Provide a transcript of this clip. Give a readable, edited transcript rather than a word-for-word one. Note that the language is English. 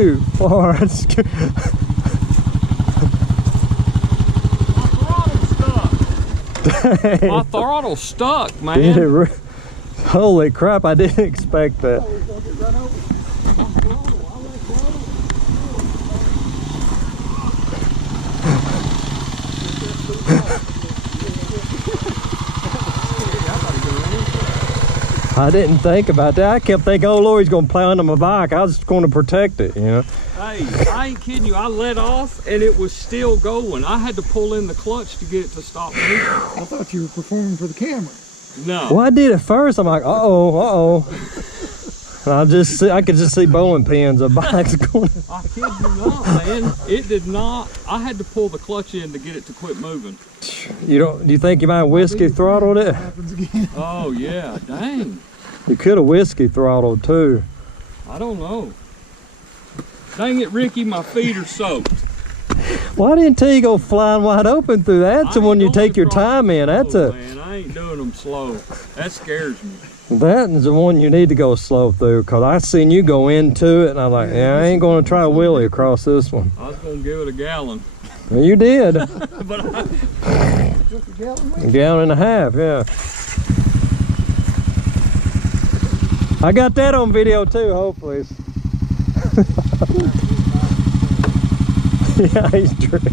too far. My throttle's stuck, man. Did it holy crap, I didn't expect that. I didn't think about that. I kept thinking, oh Lord, he's gonna plow into my bike. I was just gonna protect it, you know. Hey, I ain't kidding you. I let off and it was still going. I had to pull in the clutch to get it to stop moving. I thought you were performing for the camera. No. Well, I did at first. I'm like, uh-oh. I could just see bowling pins of bikes going. I kid you not, man. It did not. I had to pull the clutch in to get it to quit moving. Do you think you might have whiskey throttled it? Happens again. Oh yeah, dang. You could have whiskey throttled too. I don't know. Dang it, Ricky, my feet are soaked. Why didn't you go flying wide open through that? That's the one you take your time in. That's a. Man, I ain't doing them slow. That scares me. That is the one you need to go slow through, because I seen you go into it and I'm like, yeah, I ain't going to try a wheelie across this one. I was going to give it a gallon. Well, you did. But Just a gallon, A gallon and a half, yeah. I got that on video too, hopefully. Yeah, he's drilled.